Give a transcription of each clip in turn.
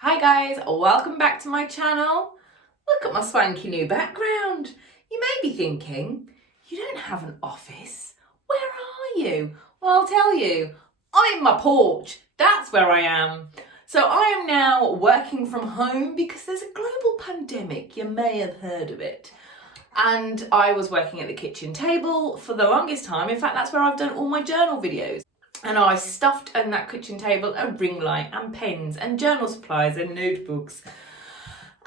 Hi guys, welcome back to my channel. Look at my swanky new background. You may be thinking, you don't have an office. Where are you? Well, I'll tell you, I'm in my porch. That's where I am. So I am now working from home because there's a global pandemic. You may have heard of it. And I was working at the kitchen table for the longest time. In fact, that's where I've done all my journal videos. And I stuffed on that kitchen table a ring light and pens and journal supplies and notebooks.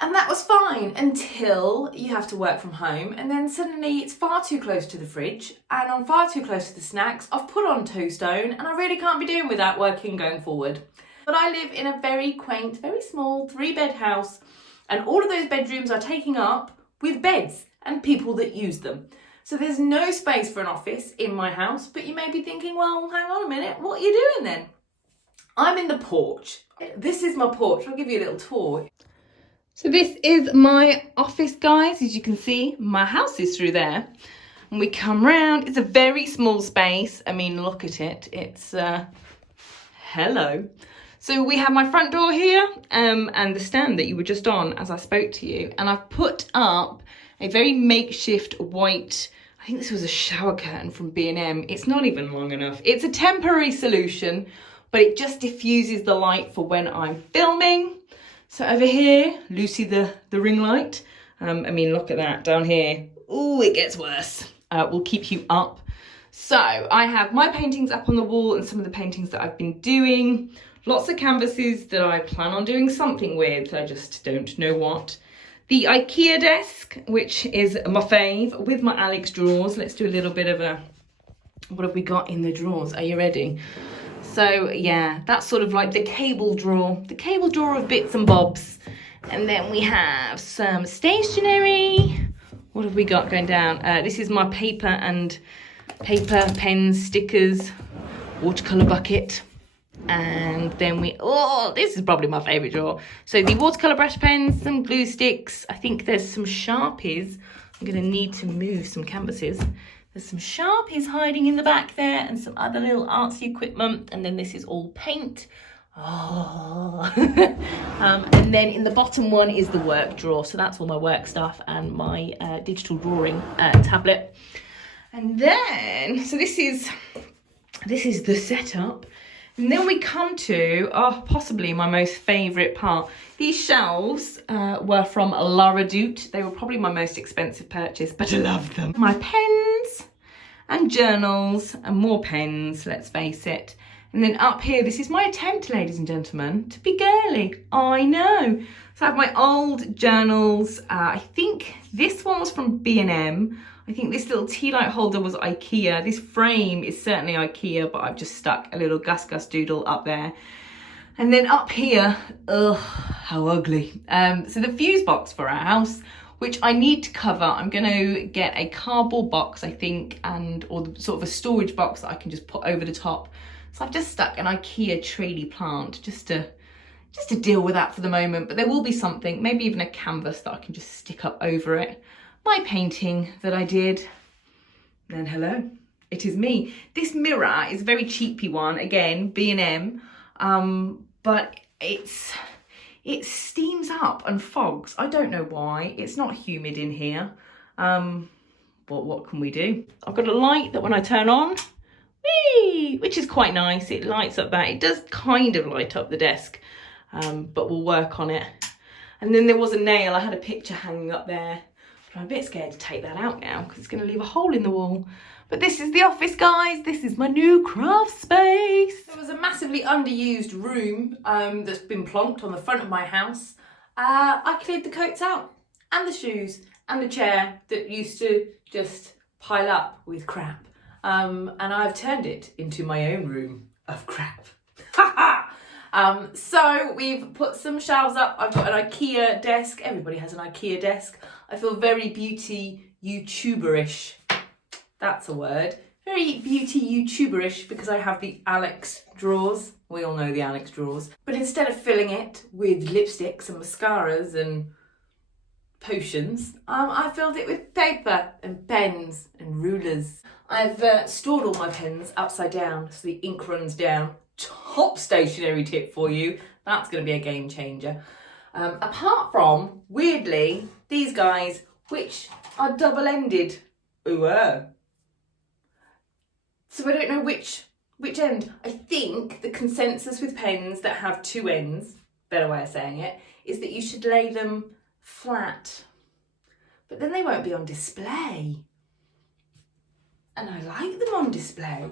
And that was fine until you have to work from home, and then suddenly it's far too close to the fridge and I'm far too close to the snacks. I've put on toastone and I really can't be doing without working going forward. But I live in a very quaint, very small 3-bed house, and all of those bedrooms are taken up with beds and people that use them. So there's no space for an office in my house, but you may be thinking, well, hang on a minute, what are you doing then? I'm in the porch. This is my porch. I'll give you a little tour. So this is my office, guys. As you can see, my house is through there. And we come round. It's a very small space. I mean, look at it. It's, hello. So we have my front door here and the stand that you were just on as I spoke to you. And I've put up a very makeshift white, I think this was a shower curtain from B&M. It's not even long enough. It's a temporary solution, but it just diffuses the light for when I'm filming. So over here, Lucy the ring light. I mean, look at that down here. Oh, it gets worse. We'll keep you up. So I have my paintings up on the wall and some of the paintings that I've been doing. Lots of canvases that I plan on doing something with. I just don't know what. The IKEA desk, which is my fave, with my Alex drawers. Let's do a little bit of a, what have we got in the drawers? Are you ready? So yeah, that's sort of like the cable drawer of bits and bobs. And then we have some stationery. What have we got going down? This is my paper, pens, stickers, watercolor bucket. And then this is probably my favourite drawer. So the watercolour brush pens, some glue sticks. I think there's some Sharpies. I'm going to need to move some canvases. There's some Sharpies hiding in the back there and some other little artsy equipment. And then this is all paint. Oh. And then in the bottom one is the work drawer. So that's all my work stuff and my digital drawing tablet. And then, so this is the setup. And then we come to, possibly my most favourite part. These shelves were from La Redoute. They were probably my most expensive purchase, but I love them. My pens and journals and more pens, let's face it. And then up here, this is my attempt, ladies and gentlemen, to be girly. I know. So I have my old journals. I think this one was from B&M. I think this little tea light holder was IKEA. This frame is certainly IKEA, but I've just stuck a little Gus doodle up there. And then up here, ugh, how ugly. So the fuse box for our house, which I need to cover. I'm going to get a cardboard box, I think, or sort of a storage box that I can just put over the top. So I've just stuck an IKEA treely plant just to deal with that for the moment. But there will be something, maybe even a canvas that I can just stick up over it. My painting that I did, then hello, it is me. This mirror is a very cheapy one, again, B&M, but it steams up and fogs. I don't know why. It's not humid in here, but what can we do? I've got a light that when I turn on, whee, which is quite nice. It lights up that. It does kind of light up the desk, but we'll work on it. And then there was a nail. I had a picture hanging up there. I'm a bit scared to take that out now because it's going to leave a hole in the wall. But this is the office, guys. This is my new craft space. There was a massively underused room that's been plonked on the front of my house. I cleared the coats out and the shoes and the chair that used to just pile up with crap. And I've turned it into my own room of crap. So we've put some shelves up. I've got an IKEA desk. Everybody has an IKEA desk. I feel very beauty YouTuberish. That's a word. Very beauty YouTuberish because I have the Alex drawers. We all know the Alex drawers. But instead of filling it with lipsticks and mascaras and potions, I filled it with paper and pens and rulers. I've stored all my pens upside down so the ink runs down. Top stationery tip for you. That's going to be a game changer. Apart from, weirdly, these guys, which are double-ended. Ooh. So I don't know which end. I think the consensus with pens that have two ends, better way of saying it, is that you should lay them flat. But then they won't be on display. And I like them on display.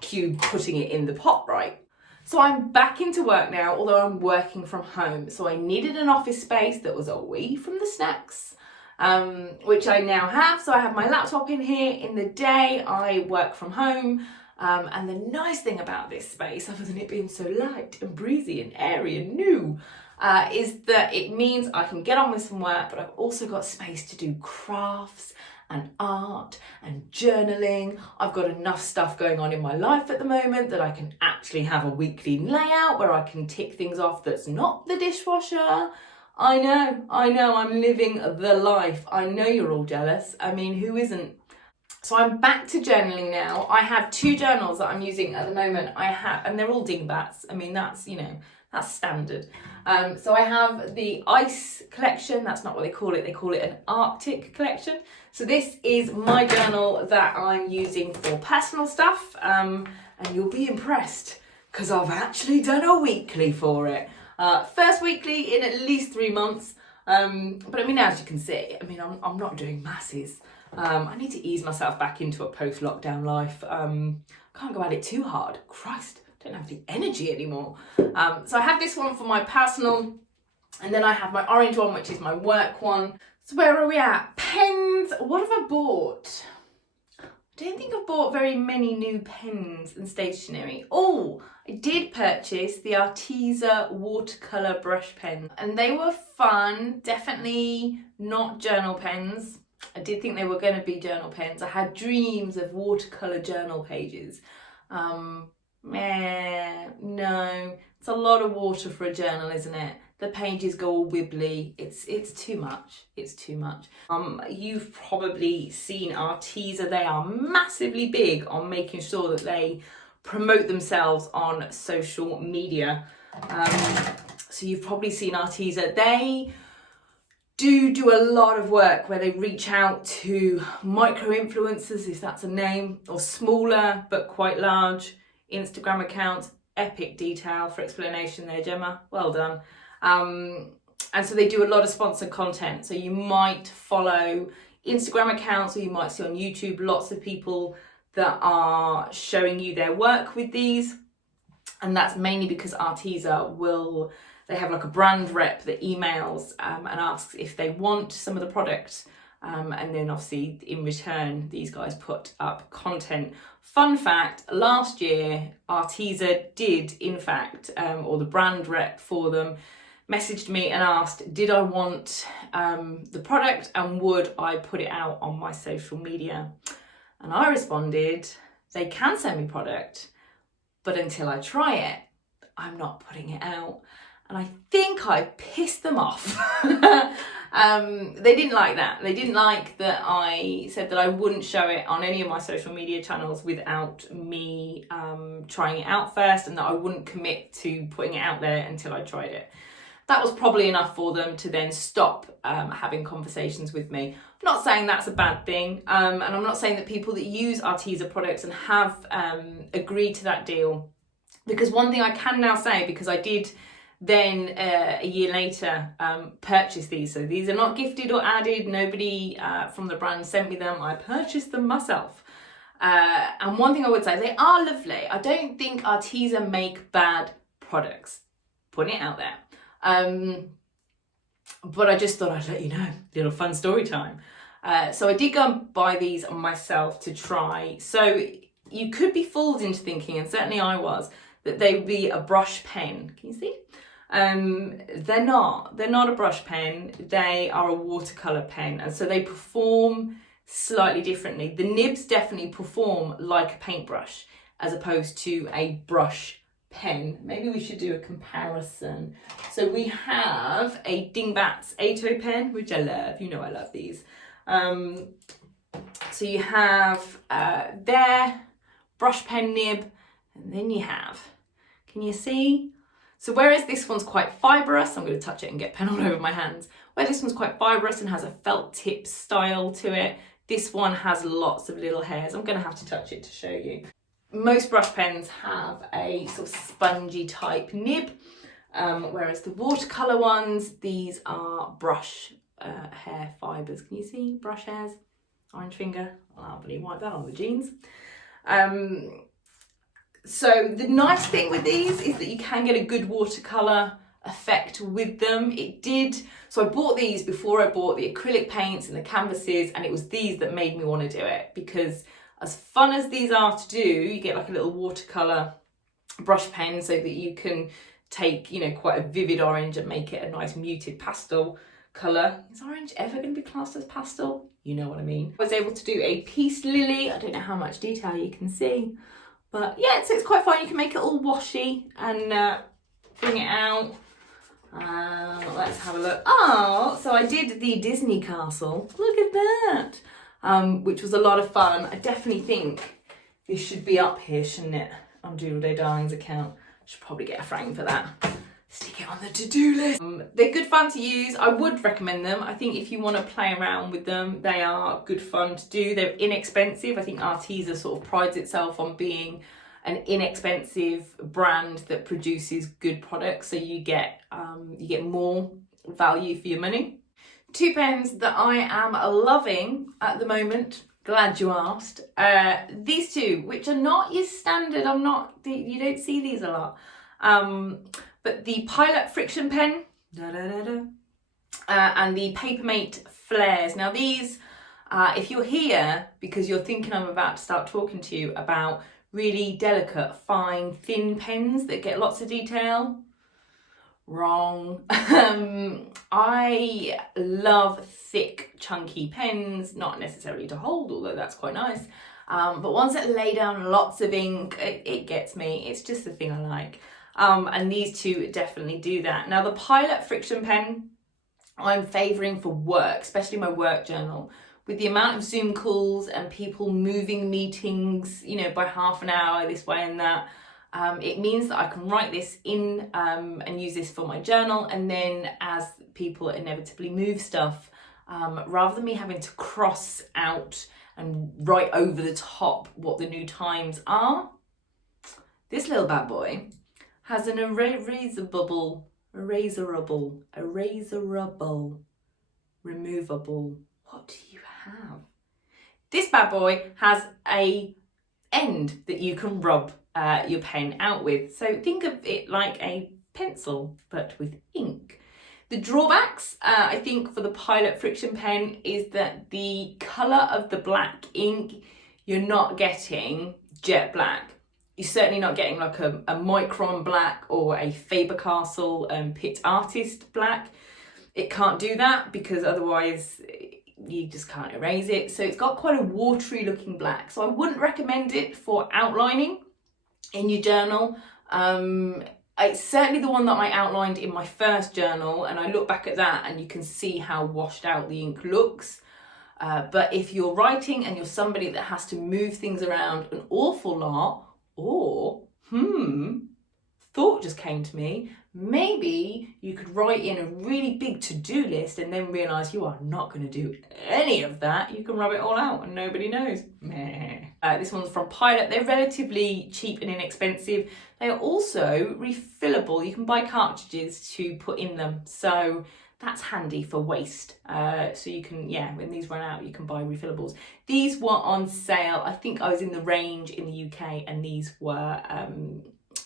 Cue putting it in the pot, right? So I'm back into work now, although I'm working from home. So I needed an office space that was away from the snacks, which I now have. So I have my laptop in here. In the day, I work from home. And the nice thing about this space, other than it being so light and breezy and airy and new, is that it means I can get on with some work, but I've also got space to do crafts and art and journaling. I've got enough stuff going on in my life at the moment that I can actually have a weekly layout where I can tick things off that's not the dishwasher. I know, I'm living the life. I know you're all jealous. I mean, who isn't? So I'm back to journaling now. I have two journals that I'm using at the moment. And they're all dingbats. I mean, that's standard. So I have the ice collection. That's not what they call it. They call it an Arctic collection. So this is my journal that I'm using for personal stuff. And you'll be impressed because I've actually done a weekly for it. First weekly in at least 3 months. But I mean, as you can see, I mean, I'm not doing masses. I need to ease myself back into a post-lockdown life. Can't go at it too hard. Christ, don't have the energy anymore. So I have this one for my personal, and then I have my orange one, which is my work one. So where are we at? Pens. What have I bought? I don't think I've bought very many new pens and stationery. Oh, I did purchase the Arteza watercolour brush pen, and they were fun. Definitely not journal pens. I did think they were going to be journal pens. I had dreams of watercolour journal pages. No, it's a lot of water for a journal, isn't it? The pages go all wibbly. It's too much. It's too much. You've probably seen Arteza. They are massively big on making sure that they promote themselves on social media. So you've probably seen Arteza. They do a lot of work where they reach out to micro influencers, if that's a name, or smaller but quite large Instagram accounts. Epic detail for explanation there, Gemma. Well done. And so they do a lot of sponsored content. So you might follow Instagram accounts, or you might see on YouTube lots of people that are showing you their work with these. And that's mainly because Arteza they have like a brand rep that emails and asks if they want some of the product. And then obviously in return, these guys put up content. Fun fact, last year, Arteza did, in fact, or the brand rep for them, messaged me and asked, did I want the product and would I put it out on my social media? And I responded, they can send me product, but until I try it, I'm not putting it out. And I think I pissed them off. They didn't like that. They didn't like that I said that I wouldn't show it on any of my social media channels without me trying it out first, and that I wouldn't commit to putting it out there until I tried it. That was probably enough for them to then stop having conversations with me. I'm not saying that's a bad thing, and I'm not saying that people that use Arteza products and have agreed to that deal, because one thing I can now say, because I did then a year later purchase these. So these are not gifted or added. Nobody from the brand sent me them. I purchased them myself. And one thing I would say, they are lovely. I don't think Arteza make bad products. Putting it out there. But I just thought I'd let you know. Little fun story time. So I did go and buy these myself to try. So you could be fooled into thinking, and certainly I was, that they would be a brush pen. Can you see? They're not a brush pen. They are a watercolor pen, and so they perform slightly differently. The nibs definitely perform like a paintbrush as opposed to a brush pen. Maybe we should do a comparison. So we have a Dingbats 80 pen, which I love. You know I love these. So you have their brush pen nib, and then you have, can you see? So whereas this one's quite fibrous, I'm going to touch it and get pen all over my hands, where this one's quite fibrous and has a felt tip style to it, this one has lots of little hairs. I'm going to have to touch it to show you. Most brush pens have a sort of spongy type nib, whereas the watercolour ones, these are brush hair fibres. Can you see brush hairs? Orange finger. I'll really wipe that on the jeans. So the nice thing with these is that you can get a good watercolour effect with them. So I bought these before I bought the acrylic paints and the canvases, and it was these that made me want to do it, because as fun as these are to do, you get like a little watercolour brush pen so that you can take, you know, quite a vivid orange and make it a nice muted pastel colour. Is orange ever going to be classed as pastel? You know what I mean. I was able to do a Peace Lily. I don't know how much detail you can see, but yeah, so it's quite fun. You can make it all washy and bring it out. Let's have a look. Oh, so I did the Disney castle. Look at that. Which was a lot of fun. I definitely think this should be up here, shouldn't it? On Doodle Darling's account. Should probably get a frame for that. Stick it on the to-do list. They're good fun to use. I would recommend them. I think if you want to play around with them, they are good fun to do. They're inexpensive. I think Arteza sort of prides itself on being an inexpensive brand that produces good products, so you get more value for your money. Two pens that I am loving at the moment. Glad you asked. These two, which are not your standard. You don't see these a lot. But the Pilot Friction Pen, and the Papermate Flares. Now these, if you're here because you're thinking I'm about to start talking to you about really delicate, fine, thin pens that get lots of detail, wrong. I love thick, chunky pens, not necessarily to hold, although that's quite nice. But ones that lay down lots of ink, it gets me. It's just the thing I like. And these two definitely do that. Now the Pilot Friction Pen, I'm favouring for work, especially my work journal. With the amount of Zoom calls and people moving meetings, you know, by half an hour this way and that, it means that I can write this in and use this for my journal. And then as people inevitably move stuff, rather than me having to cross out and write over the top what the new times are, this little bad boy has an erasable, removable. What do you have? This bad boy has a end that you can rub your pen out with. So think of it like a pencil, but with ink. The drawbacks, I think, for the Pilot Friction Pen is that the colour of the black ink, you're not getting jet black. You're certainly not getting like a Micron black or a Faber-Castell Pitt Artist black. It can't do that because otherwise you just can't erase it. So it's got quite a watery looking black. So I wouldn't recommend it for outlining in your journal. It's certainly the one that I outlined in my first journal, and I look back at that and you can see how washed out the ink looks. But if you're writing and you're somebody that has to move things around an awful lot, or, thought just came to me, maybe you could write in a really big to-do list and then realise you are not going to do any of that. You can rub it all out and nobody knows. Meh. This one's from Pilot. They're relatively cheap and inexpensive. They are also refillable. You can buy cartridges to put in them. So that's handy for waste. So you can, when these run out, you can buy refillables. These were on sale. I think I was in the range in the UK and these were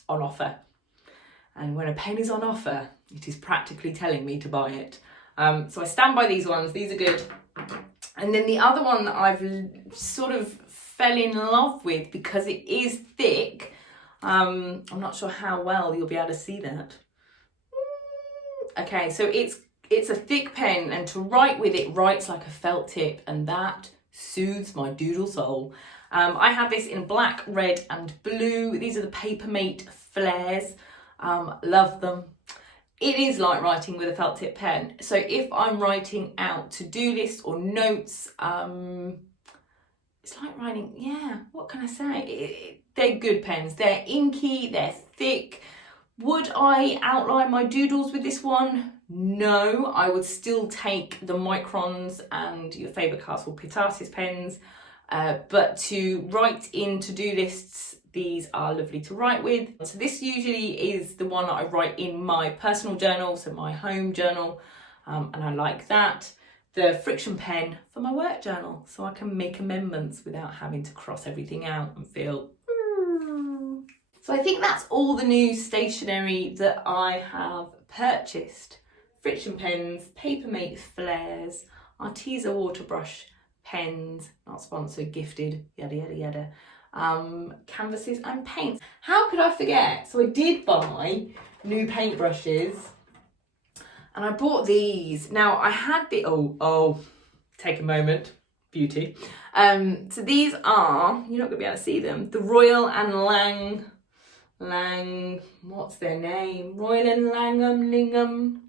on offer. And when a pen is on offer, it is practically telling me to buy it. So I stand by these ones. These are good. And then the other one that I've sort of fell in love with because it is thick. I'm not sure how well you'll be able to see that. Okay, so it's a thick pen, and to write with it writes like a felt tip, and that soothes my doodle soul. I have this in black, red and blue. These are the Papermate Flares. Love them. It is like writing with a felt tip pen. So if I'm writing out to-do lists or notes, it's like writing, what can I say? They're good pens. They're inky, they're thick, Would I outline my doodles with this one? No, I would still take the Microns and your Faber-Castell Pitatis pens, but to write in to-do lists, these are lovely to write with. So this usually is the one that I write in my personal journal, so my home journal, and I like that. The friction pen for my work journal, so I can make amendments without having to cross everything out and feel. So I think that's all the new stationery that I have purchased. Friction pens, Papermate flares, Arteza water brush pens, not sponsored, gifted, yada yada yada, canvases and paints. How could I forget? So I did buy new paintbrushes and I bought these. Now I had the, take a moment, beauty. So these are, you're not gonna be able to see them, the Royal and Lang, what's their name? Royal and Langham.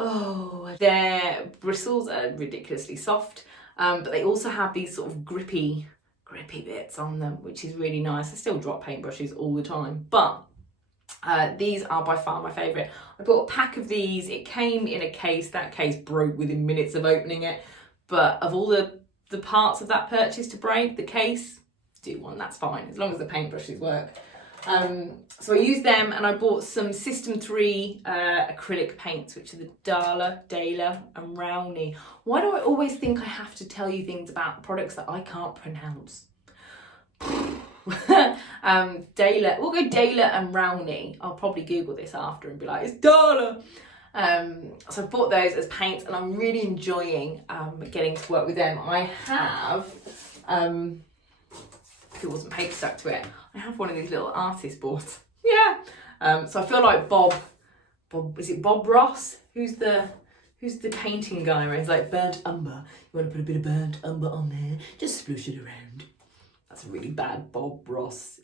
Oh, their bristles are ridiculously soft, but they also have these sort of grippy bits on them, which is really nice. I still drop paintbrushes all the time, but these are by far my favourite. I bought a pack of these. It came in a case. That case broke within minutes of opening it, but of all the parts of that purchase to break, the case, do one, that's fine, as long as the paintbrushes work. So I used them and I bought some System 3 acrylic paints, which are the Dala and Rowney. Why do I always think I have to tell you things about products that I can't pronounce? Dala, we'll go Dala and Rowney. I'll probably Google this after and be like, it's Dala. So I bought those as paints and I'm really enjoying getting to work with them. I have, if it wasn't paper stuck to it, I have one of these little artist boards. Yeah. So I feel like Bob, is it Bob Ross? Who's the painting guy where he's like, burnt umber. You want to put a bit of burnt umber on there? Just splush it around. That's a really bad Bob Ross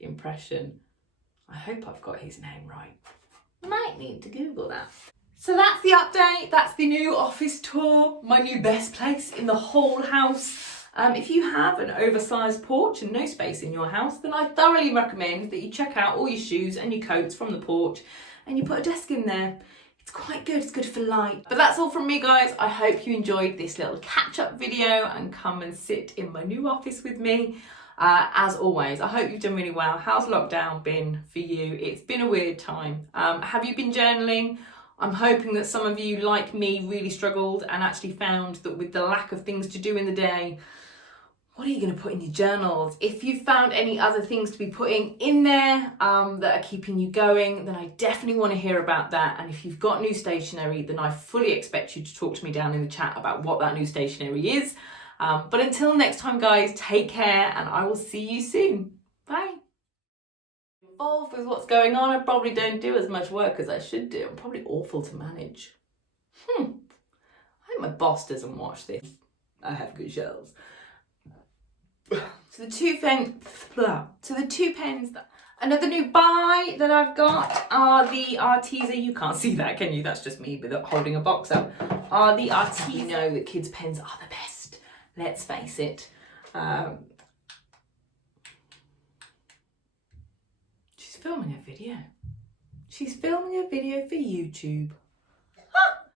impression. I hope I've got his name right. Might need to Google that. So that's the update. That's the new office tour. My new best place in the whole house. If you have an oversized porch and no space in your house, then I thoroughly recommend that you check out all your shoes and your coats from the porch and you put a desk in there. It's quite good, it's good for light. But that's all from me, guys. I hope you enjoyed this little catch-up video and come and sit in my new office with me. As always, I hope you've done really well. How's lockdown been for you? It's been a weird time. Have you been journaling? I'm hoping that some of you, like me, really struggled and actually found that with the lack of things to do in the day, what are you going to put in your journals? If you've found any other things to be putting in there that are keeping you going, then I definitely want to hear about that. And if you've got new stationery, then I fully expect you to talk to me down in the chat about what that new stationery is. But until next time, guys, take care and I will see you soon. Bye. Involved with what's going on, I probably don't do as much work as I should do. I'm probably awful to manage. I hope my boss doesn't watch this. I have good shelves. So the two pens, another new buy that I've got are the Arteza. You can't see that, can you? That's just me holding a box up. Are the Arteza. You know that kids' pens are the best. Let's face it. She's filming a video. She's filming a video for YouTube.